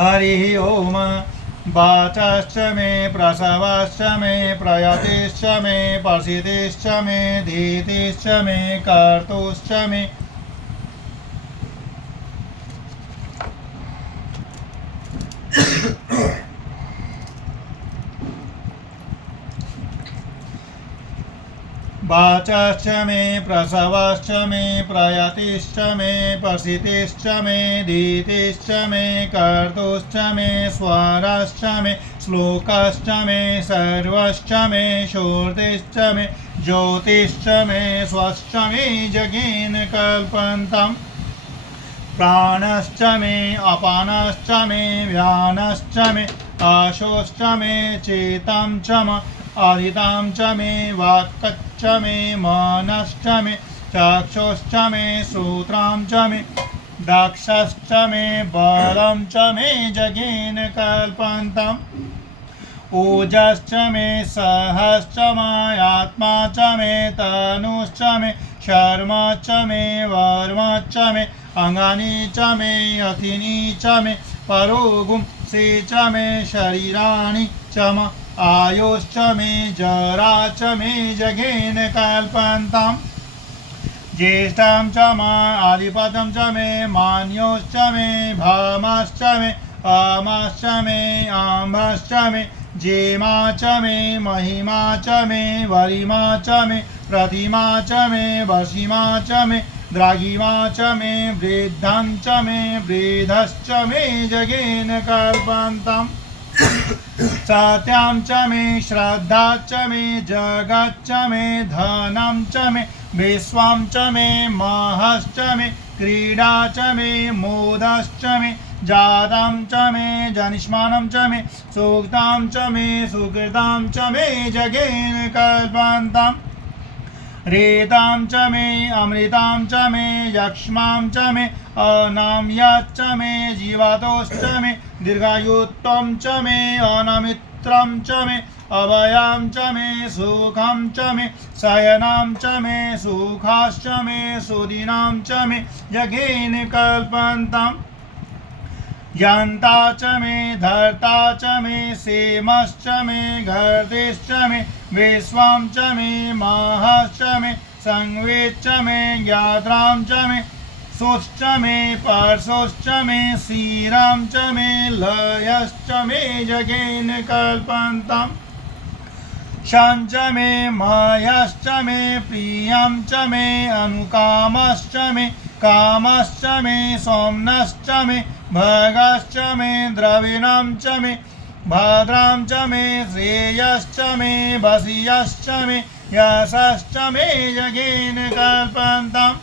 हरिः ओम। वाचश्च मे प्रसवश्च मे प्रयतिश्च मे प्रसिद्धिश्च मे धीतिश्च मे कर्तुश्च मे वाचश्च मे प्रसवश्च मे प्रयतिश्च मे प्रसिद्धिश्च मे धीतिश्च मे कर्तुश्च मे स्वरश्च मे श्लोकश्च मे सर्वश्च मे श्रुतिश्च मे ज्योतिश्च मे स्वश्च मे जगेन कल्पन्तम् प्राणश्च मे अपानश्च मे व्यानश्च मे आशोश्च मे चेतं च म आदितां च मे वाक्च मे मनश्च मे चक्षुश्च मे श्रोत्रां च मे दक्षश्च मे बलं च मे जगेन कल्पन्तम् ओजश्च मे सहश्च मायात्मा च मे तनुश्च मे शर्म च मे वर्म च मे अंगानि च मे अथिनि च मे परोगुं से च मे शरीराणि च म आयुश्च मे जरा च मे जगेन कल्पन्ताम् ज्येष्ठं च म आदिपदं च मे मान्योश्च मे भामश्च मे आमश्च मे आम्भश्च मे जेमा च मे महिमा च मे वरिमा च मे प्रतिमा च मे वसीमा च मे द्राघिमा च मे वृद्धं च मे वृद्धश्च मे जगेन कल्पन्तम् सत्यं च मे श्रद्धा च मे जगच्च मे धनं च मे विश्वं च मे महश्च मे क्रीडा च मे मोदश्च मे जातं च मे जनिष्मानं च मे सूक्तं च मे सुकृतं च मे जगेन कल्पन्तम् रेतां च मे अमृतां च मे यक्ष्मां च मे अनाम्याच्च मे जीवातोश्च मे दीर्घायुत्वं च मे अनमित्रं च मे अभयं च मे सुखं च मे शयनं च मे सुखाश्च मे सुदिनं च मे जगेन कल्पन्तम् यन्ता च मे धर्ता च मे सेमश्च मे घर्तिश्च मे विश्वं च मे महश्च मे संवेच्च मे ज्ञात्रां च मे सुश्च मे परशोश्च मे क्षीरं च मे लयश्च मे जगेन कल्पन्तम् शं च मे मयश्च मे प्रियं च मे अनुकामश्च मे कामश्च मे सोम्नश्च मे भगश्च मे द्रविणं च मे भद्रां च मे श्रेयश्च मे वसीयश्च मे यशश्च मे जगेन कल्पन्तम्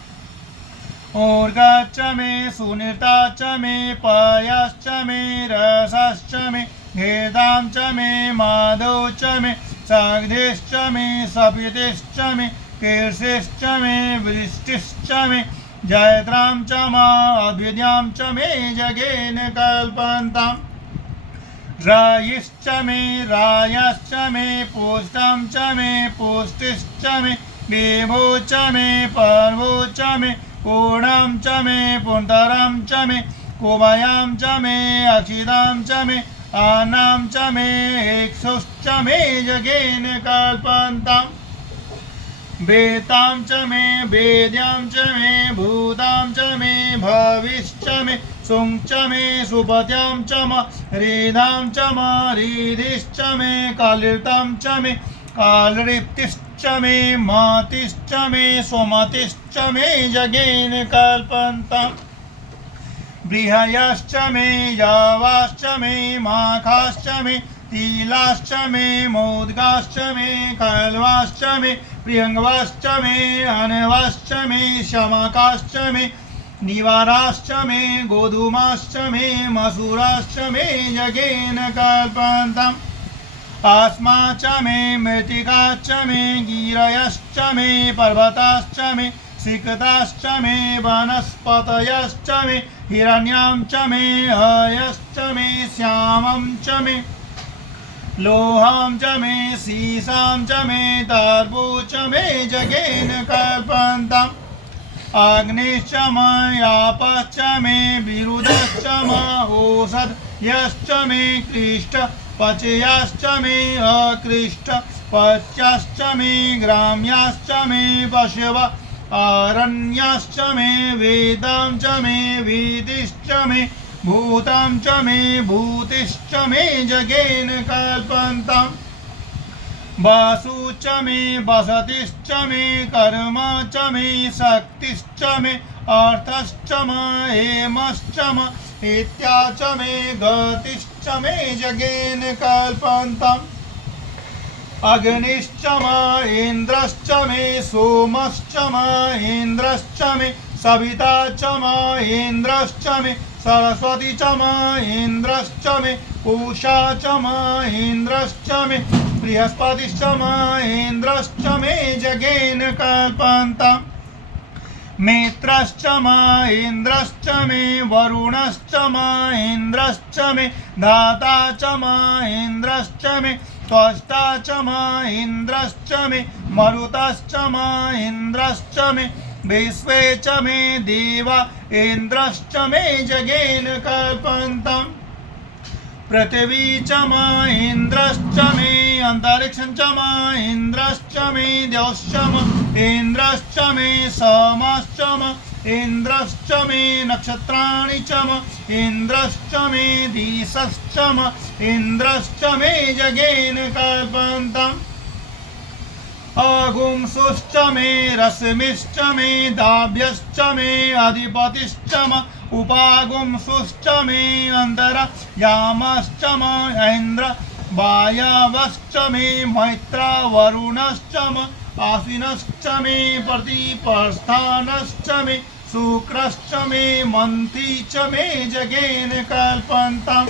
ऊर्गश्च मे सुनिता च मे पयश्च मे रसश्च मे घेदां च मे माधौ च मे सग्धिश्च मे सपितिश्च मे कीर्षिश्च मे वृष्टिश्च मे जयत्रां च म अद्विद्यां च मे जगेन कल्पन्तम् रयिश्च मे रायश्च मे पुष्टं च मे पुष्टिश्च मे देवो च मे पर्वो च मे पूर्णं च मे पुन्तरं च मे कुवयं च मे अक्षितां च मे अन्नं च मे इक्षुश्च मे जगेन कल्पन्तम् वेतां च मे वेद्यां च मे भूतां च मे भविश्च मे सुं च मे सुपत्यां च म हृदां च म हृदिश्च मे कालितं च मे कालरिप्तिश्च मे मतिश्च मे सुमतिश्च मे जगेन कल्पन्तम् बृहयश्च मे यवाश्च मे माखाश्च मे तिलाश्च मे मोदकाश्च मे कल्वाश्च मे प्रियङ्गवाश्च मे अनवाश्च मे शमकाश्च मे निवाराश्च मे गोधूमाश्च मे मसूराश्च मे जगेन कल्पन्तम् आस्मा च मे मृत्तिकाश्च मे गिरयश्च मे पर्वताश्च मे सिकताश्च मे वनस्पतयश्च मे हिरण्यां च मे हयश्च मे श्यामं च मे लोहं च मे सीसां च मे दर्भो च मे जगेन कल्पन्तम् अग्निश्च म यापश्च मे विरुधश्च म ओषध यश्च मे कृष्ट पचयाश्च मे अकृष्ट पच्याश्च मे ग्राम्याश्च मे पशव अरण्याश्च मे वेदां च मे वेदिश्च मे भूतां च मे भूतिश्च मे जगेन कल्पन्ताम् वासु च मे वसतिश्च मे कर्म च मे शक्तिश्च मे अर्थश्च मे हेमश्च मे इत्या च मे गतिश्च मे जगेन कल्पन्ताम् अग्निश्च मे इन्द्रश्च मे सोमश्च मे इन्द्रश्च मे सविता च मे इन्द्रश्च मे सरस्वती च मे इन्द्रश्च मे पूषा च मे इन्द्रश्च मे बृहस्पतिश्च मे इन्द्रश्च मे जगेन कल्पन्ताम् मित्रश्च मे इन्द्रश्च मे वरुणश्च मे इन्द्रश्च मे धाता च मे इन्द्रश्च मे त्वष्टा च मे इन्द्रश्च मे मरुतश्च मे इन्द्रश्च मे विश्वे च मे देवा इन्द्रश्च मे जगेन कल्पन्ताम् पृथिवी च मे इन्द्रश्च मे अन्तरिक्षं च मे इन्द्रश्च मे द्यौश्च मे इन्द्रश्च मे सोमश्च मे इन्द्रश्च मे नक्षत्राणि च मे इन्द्रश्च मे दिशश्च मे इन्द्रश्च मे जगेन कल्पन्ताम् अगुंसुश्च मे रश्मिश्च मे दाभ्यश्च मे अधिपतिश्च मे उपागुंसुश्च मे अन्तर्यामश्च मे इन्द्र वायवश्च मे मैत्रा वरुणश्च मे आश्विनश्च मे प्रतिपस्थानश्च मे शुक्रश्च मे मन्थी च मे जगेन कल्पन्ताम्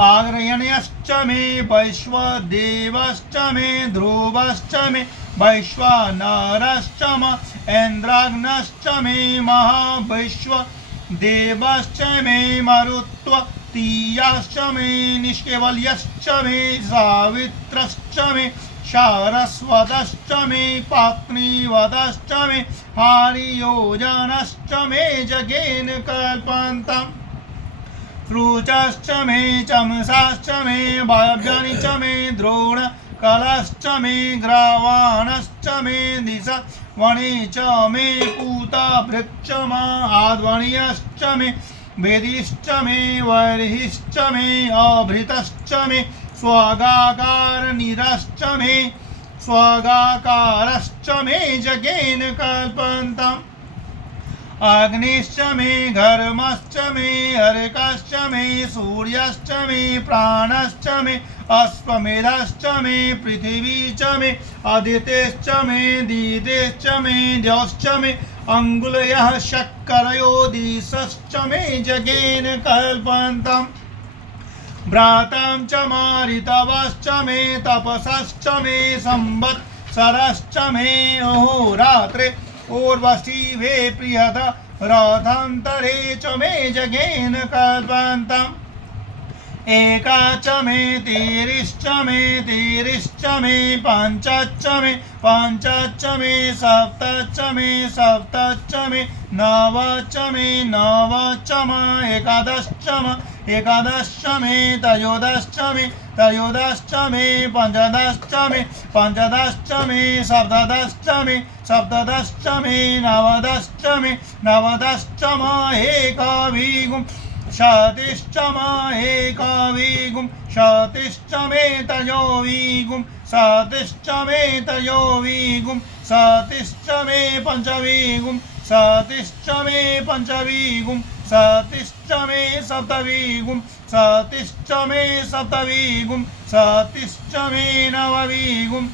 आग्नेयश्च मे वैश्वदेवश्च मे ध्रुवश्च मे वैश्वानरश्च मे इन्द्राग्नश्च मे महावैश्वदेवश्च मे मरुत्वतीयाश्च मे निष्केवल्यश्च मे सावित्रश्च मे सारस्वतश्च मे पत्नीवतश्च मे हरियोजनश्च मे जगेन कल्पन्ताम् रुचश्च मे चमसाश्च मे वायव्यानि च मे द्रोणकलश्च मे ग्रावाणश्च मे दिशवणि च मे पूतभृक्ष मे आध्वर्यश्च मे वेदिश्च मे वर्हिश्च मे अभृतश्च मे स्वगाकारनिरश्च मे स्वगाकारश्च मे जगेन कल्पन्ताम् अग्निश्च मे घर्मश्च मे अर्कश्च मे सूर्यश्च मे प्राणश्च मे अश्वमेधश्च मे पृथिवी च मे आदित्यश्च मे दीतिश्च मे द्यौश्च मे अङ्गुलयः शर्करयो दिशश्च मे जगेन कल्पन्ताम् भ्रातां च मारितवश्च मे तपसश्च मे संवत्सरश्च मे अहोरात्रे ऊर्वशी वे प्रियत रथान्तरे च मे जगेन कल्पन्ताम् एका च मे तिरिश्च मे पञ्चच्च मे सप्तच्च मे नव च मे एकादश्च मे त्रयोदश्च मे पञ्चदश्च मे सप्तदश्च मे नवदश्च मे एकविंशतिश्च मे शतिश्च मे त्रयोविंशतिश्च मे त्रयोविंशतिश्च मे पंचविंशतिश्च मे पंचविंशतिश्च मे सप्तविंशतिश्च मे सप्तविंशतिश्च मे नवविंशतिश्च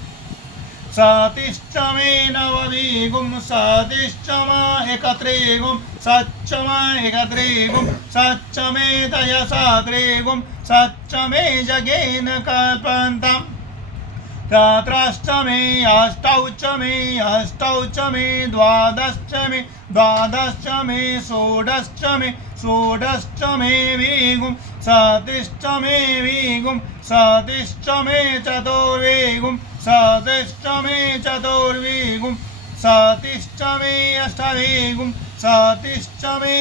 मे नवविंशतिश्च मे एकत्रिंशच्च मे एकत्रिंशच्च मे त्रयस्त्रिंशच्च मे जगेन कल्पन्ताम् तत्रश्च मे अष्टौ च मे द्वादश्च मे षोडश्च मे विंशतिश्च मे विंशतिश्च मे चतुर्विंशतिश्च मे चतुर्विंशतिश्च मे अष्टाविंशतिश्च मे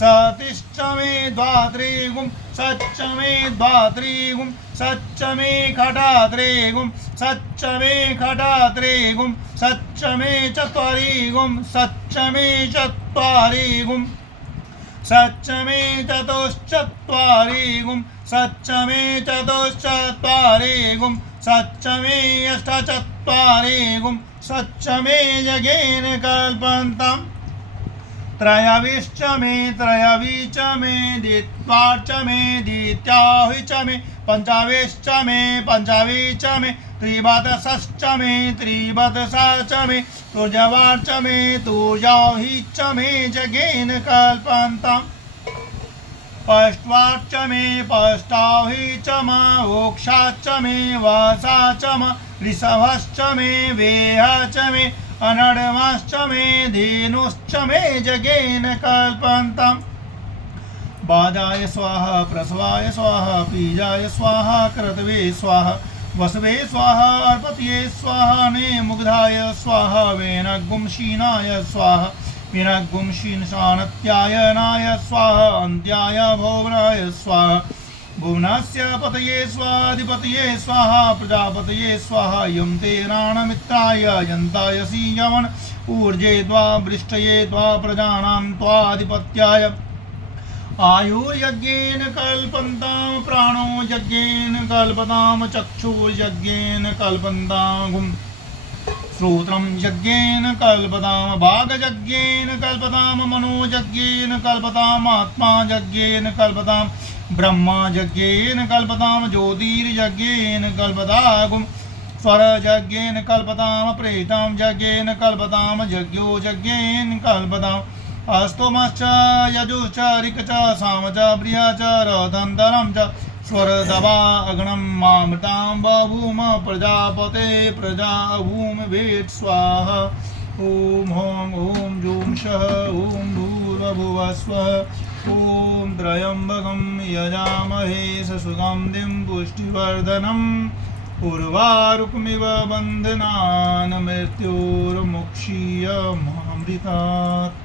सतिश्च मे द्वात्रिगुं सच्च मे द्वात्रिगुं सच्च मे खटात्रिगुं सच्च मे खटात्रिगुं सच्च मे चत्वारिगुं सच्च मे चत्वारिगुं सच्च मे चतुश्चत्वारिगुं सच्च मे चतुश्चत्वारिगुं सच्च मे अष्टचत्वारिगुं सच्च मे यज्ञेन कल्पन्ताम् त्रयविश्च मे त्रयविच मे द्वित्वाच्च मे द्वित्याहुश्च मे पञ्चविश्च मे पञ्चविच मे त्रिवदशश्च मे त्रिवदशाश्च मे तुर्जवाच्च मे तुर्जाहिश्च मे यज्ञेन कल्पन्ताम् पष्ट्वाच्च मे पष्टाहिश्च मोक्षाच्च मे वसाच्च ऋषभश्च मे वेहश्च मे अनर्वाश्च मे धेनुश्च मे यज्ञेन कल्पन्ताम् बाजाय स्वाहा प्रसवाय स्वाहा बीजाय स्वाहा क्रतवे स्वाहा वसवे स्वाहा अर्पतये स्वाहा नेमुग्धाय स्वाहा वेनगुंशीनाय स्वाहा विनगुंशीनशानत्यायनाय स्वाहा अन्त्याय भोवनाय स्वाहा भुवनस्य पतये स्वाधिपतये स्वाहा प्रजापतये स्वाहा यं ते राणमित्राय यन्तायसि यवन ऊर्जे त्वा वृष्टये त्वा प्रजानां त्वाधिपत्याय आयुर्यज्ञेन कल्पन्तां प्राणो यज्ञेन कल्पतां चक्षुर्यज्ञेन कल्पन्तां श्रोत्रं यज्ञेन कल्पतां वागयज्ञेन कल्पतां मनोयज्ञेन कल्पताम् आत्मा यज्ञेन कल्पतां ब्रह्मा यज्ञेन कल्पतां ज्योतिर्यज्ञेन कल्पतां स्वरयज्ञेन कल्पतां प्रेतां यज्ञेन कल्पतां यज्ञो यज्ञेन कल्पताम् अस्तोमश्च यजुश्च ऋक्च साम च प्रिया च रथन्तरं च स्वरदवा अग्नं मामृतां बभूम प्रजापते प्रजाभूम वेद स्वाहा ॐ हौं ॐ जूं शः ॐ भूर्भुवः स्वः ॐ त्र्यम्बकं यजामहे सुगन्धिं पुष्टिवर्धनम् उर्वारुकमिव बन्धनान् मृत्योर्मुक्षीयमामृतात्।